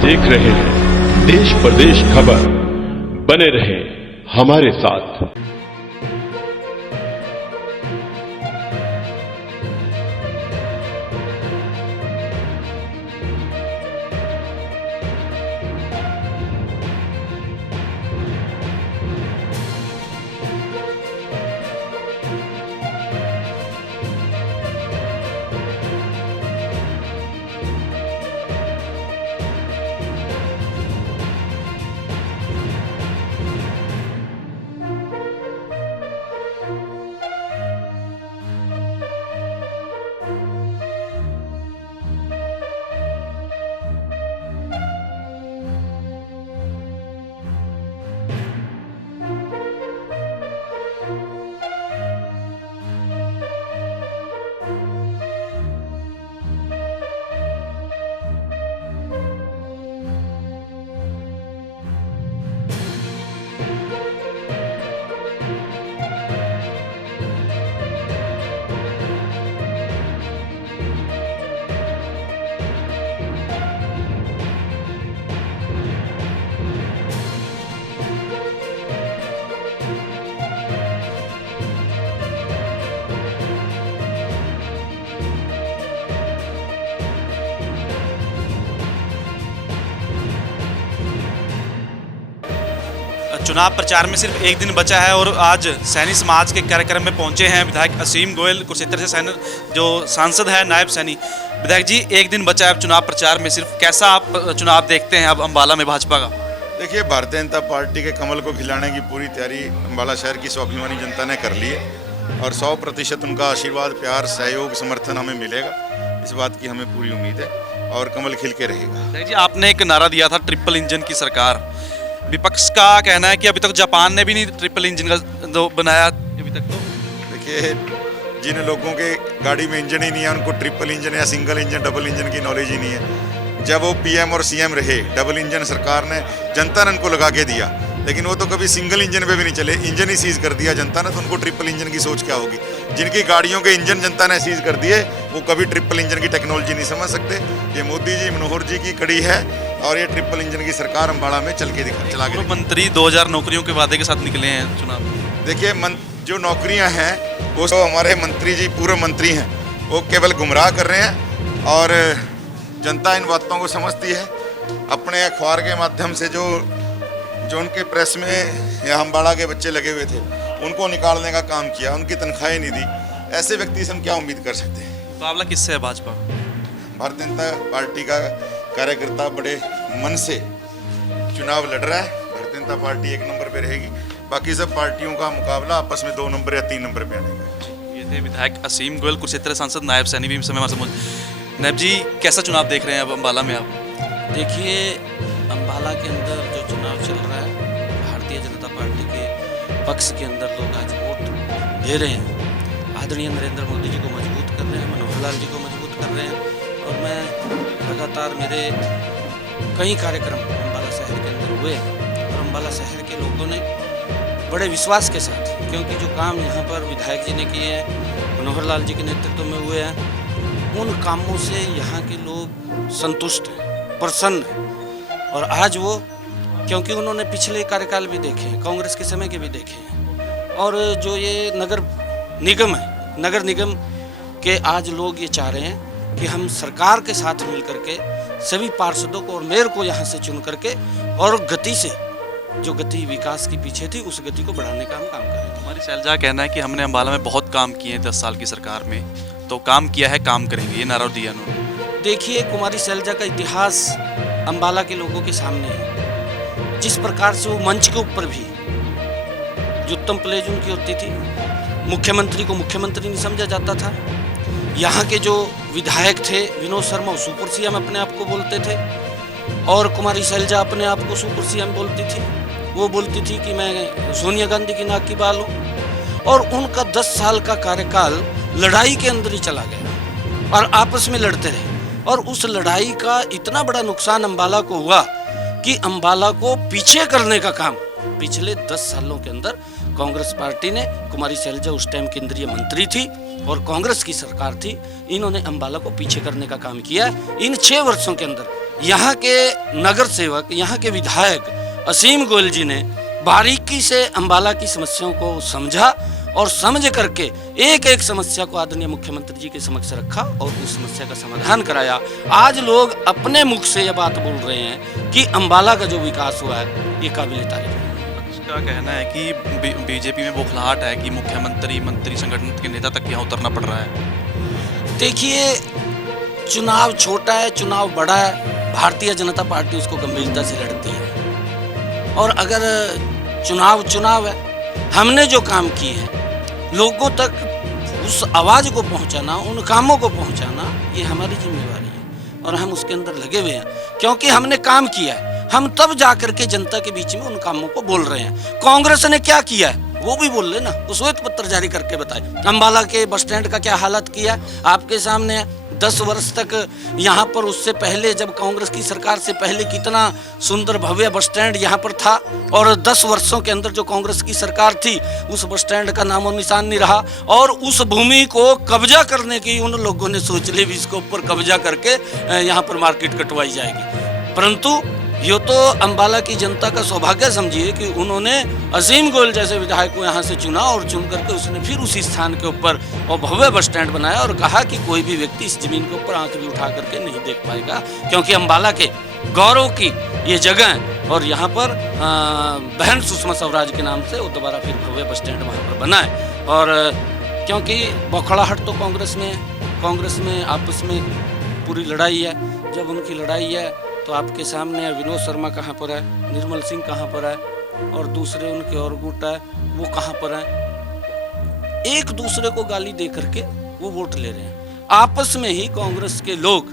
देख रहे हैं देश प्रदेश खबर। बने रहे हमारे साथ। चुनाव प्रचार में सिर्फ एक दिन बचा है और आज सैनी समाज के कार्यक्रम में पहुंचे हैं विधायक असीम गोयल कुरुक्षेत्र से जो सांसद है नायब सैनी। विधायक जी, एक दिन बचा है चुनाव प्रचार में, सिर्फ कैसा आप चुनाव देखते हैं अब अम्बाला में भाजपा का? देखिए, भारतीय जनता पार्टी के कमल को खिलाने की पूरी तैयारी अम्बाला शहर की स्वाभिमानी जनता ने कर ली है और 100% उनका आशीर्वाद, प्यार, सहयोग, समर्थन हमें मिलेगा। इस बात की हमें पूरी उम्मीद है और कमल खिल के रहेगा। जी, आपने एक नारा दिया था ट्रिपल इंजन की सरकार। विपक्ष का कहना है कि अभी तक जापान ने भी नहीं ट्रिपल इंजन का बनाया अभी तक। तो देखिए, जिन लोगों के गाड़ी में इंजन ही नहीं है उनको ट्रिपल इंजन या सिंगल इंजन, डबल इंजन की नॉलेज ही नहीं है। जब वो पीएम और सीएम रहे, डबल इंजन सरकार ने, जनता ने उनको लगा के दिया, लेकिन वो तो कभी सिंगल इंजन पे भी नहीं चले, इंजन ही सीज कर दिया जनता ने। तो उनको ट्रिपल इंजन की सोच क्या होगी? जिनकी गाड़ियों के इंजन जनता ने सीज कर दिए, वो कभी ट्रिपल इंजन की टेक्नोलॉजी नहीं समझ सकते। ये मोदी जी, मनोहर जी की कड़ी है और ये ट्रिपल इंजन की सरकार अम्बाड़ा में चला के। मंत्री 2000 नौकरियों के वादे के साथ निकले हैं चुनाव। देखिए, जो नौकरियां हैं वो तो हमारे मंत्री जी, पूर्व मंत्री हैं, वो केवल गुमराह कर रहे हैं और जनता इन बातों को समझती है। अपने अखबार के माध्यम से जो उनके प्रेस में या अम्बाड़ा के बच्चे लगे हुए थे उनको निकालने का काम किया, उनकी तनख्वाहें नहीं दी। ऐसे व्यक्ति से हम क्या उम्मीद कर सकते हैं? मुकाबला किससे है भाजपा? भारतीय जनता पार्टी का कार्यकर्ता बड़े मन से चुनाव लड़ रहा है। भारतीय जनता पार्टी 1 नंबर पे रहेगी, बाकी सब पार्टियों का मुकाबला आपस में 2 नंबर या 3 नंबर पे आएगा। ये थे विधायक असीम गोयल कुरुक्षेत्र सांसद, नायब सैनी भी समय समझ। नायब जी, कैसा चुनाव देख रहे हैं अब अम्बाला में आप? देखिए, अम्बाला के अंदर जो चुनाव चल रहा है, भारतीय जनता पार्टी के पक्ष के अंदर लोग आज वोट दे रहे हैं। आदरणीय नरेंद्र मोदी जी को मजबूत कर रहे हैं, मनोहर लाल जी को मजबूत कर रहे हैं और मैं लगातार मेरे कई कार्यक्रम अम्बाला शहर के अंदर हुए और अम्बाला शहर के लोगों ने बड़े विश्वास के साथ, क्योंकि जो काम यहाँ पर विधायक जी ने किए हैं, मनोहर लाल जी के नेतृत्व में हुए हैं, उन कामों से यहाँ के लोग संतुष्ट हैं, प्रसन्न हैं। और आज वो, क्योंकि उन्होंने पिछले कार्यकाल भी देखे हैं, कांग्रेस के समय के भी देखे हैं, और जो ये नगर निगम है, नगर निगम के आज लोग ये चाह रहे हैं कि हम सरकार के साथ मिल करके सभी पार्षदों को और मेयर को यहाँ से चुन करके और गति से, जो गति विकास की पीछे थी, उस गति को बढ़ाने का हम काम करें। हमारी शैलजा कहना है कि हमने अम्बाला में बहुत काम किए हैं 10 साल की सरकार में, तो काम किया है, काम करेंगे, ये नारा दिया उन्होंने। देखिए, कुमारी शैलजा का इतिहास अम्बाला के लोगों के सामने है। जिस प्रकार से वो मंच के ऊपर भी, जो उत्तम प्लेज उनकी होती थी, मुख्यमंत्री को मुख्यमंत्री नहीं समझा जाता था। यहाँ के जो विधायक थे विनोद शर्मा, सुपर सीएम अपने आप को बोलते थे और कुमारी शैलजा अपने आप को सुपर सीएम बोलती थी। वो बोलती थी कि मैं सोनिया गांधी की नाक की बाल हूँ और उनका 10 साल का कार्यकाल लड़ाई के अंदर ही चला गया और आपस में लड़ते रहे और उस लड़ाई का इतना बड़ा नुकसान अम्बाला को हुआ कि अम्बाला को पीछे करने का काम पिछले 10 सालों के अंदर कांग्रेस पार्टी ने, कुमारी शैलजा उस टाइम केंद्रीय मंत्री थी और कांग्रेस की सरकार थी, इन्होंने अम्बाला को पीछे करने का काम किया। इन 6 वर्षों के अंदर यहाँ के नगर सेवक, यहाँ के विधायक असीम गोयल जी ने बारीकी से अंबाला की समस्याओं को समझा और समझ करके एक एक समस्या को आदरणीय मुख्यमंत्री जी के समक्ष रखा और उस समस्या का समाधान कराया। आज लोग अपने मुख से यह बात बोल रहे हैं कि अंबाला का जो विकास हुआ है ये काबिल तारीफ है। उसका कहना है कि बीजेपी में बौखलाहट है कि मुख्यमंत्री, मंत्री, संगठन के नेता तक यहाँ उतरना पड़ रहा है। देखिए, चुनाव छोटा है, चुनाव बड़ा है, भारतीय जनता पार्टी उसको गंभीरता से लड़ती है। और अगर चुनाव है, हमने जो काम किए हैं लोगों तक उस आवाज़ को पहुंचाना, उन कामों को पहुंचाना, ये हमारी जिम्मेवारी है और हम उसके अंदर लगे हुए हैं क्योंकि हमने काम किया है। हम तब जाकर के जनता के बीच में उन कामों को बोल रहे हैं। कांग्रेस ने क्या किया है वो भी बोल लेना, वो श्वेत पत्र जारी करके बताए। अंबाला के बस स्टैंड का क्या हालत किया आपके सामने है। 10 वर्ष तक यहाँ पर, उससे पहले जब कांग्रेस की सरकार से पहले कितना सुंदर भव्य बस स्टैंड यहाँ पर था और 10 वर्षों के अंदर जो कांग्रेस की सरकार थी उस बस स्टैंड का नामो निशान नहीं रहा। और उस भूमि को कब्जा करने की उन लोगों ने सोच ली भी इसके ऊपर कब्जा करके यहाँ पर मार्केट कटवाई जाएगी। परंतु ये तो अंबाला की जनता का सौभाग्य समझिए कि उन्होंने असीम गोयल जैसे विधायक को यहाँ से चुना और चुन करके उसने फिर उसी स्थान के ऊपर और भव्य बस स्टैंड बनाया और कहा कि कोई भी व्यक्ति इस जमीन के ऊपर आंख भी उठा करके नहीं देख पाएगा क्योंकि अंबाला के गौरव की ये जगह है। और यहाँ पर बहन सुषमा स्वराज के नाम से वो दोबारा फिर भव्य बस स्टैंड वहाँ पर बना है। और क्योंकि बौखलाहट तो कांग्रेस में आपस में पूरी लड़ाई है। जब उनकी लड़ाई है तो आपके सामने विनोद शर्मा कहाँ पर है, निर्मल सिंह कहाँ पर है और दूसरे उनके और गुट है वो कहाँ पर है। एक दूसरे को गाली दे करके वो वोट ले रहे हैं। आपस में ही कांग्रेस के लोग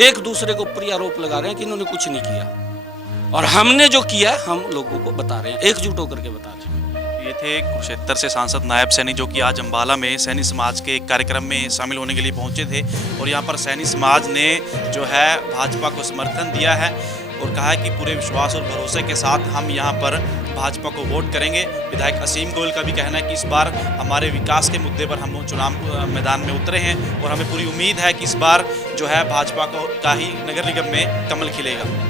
एक दूसरे के ऊपर आरोप लगा रहे हैं कि इन्होंने कुछ नहीं किया और हमने जो किया हम लोगों को बता रहे हैं, एकजुट होकर के बता रहे हैं। ये थे कुरुक्षेत्र से सांसद नायब सैनी जो कि आज अंबाला में सैनी समाज के एक कार्यक्रम में शामिल होने के लिए पहुंचे थे और यहाँ पर सैनी समाज ने जो है भाजपा को समर्थन दिया है और कहा है कि पूरे विश्वास और भरोसे के साथ हम यहाँ पर भाजपा को वोट करेंगे। विधायक असीम गोयल का भी कहना है कि इस बार हमारे विकास के मुद्दे पर हम चुनाव मैदान में उतरे हैं और हमें पूरी उम्मीद है कि इस बार जो है भाजपा का ही नगर निगम में कमल खिलेगा।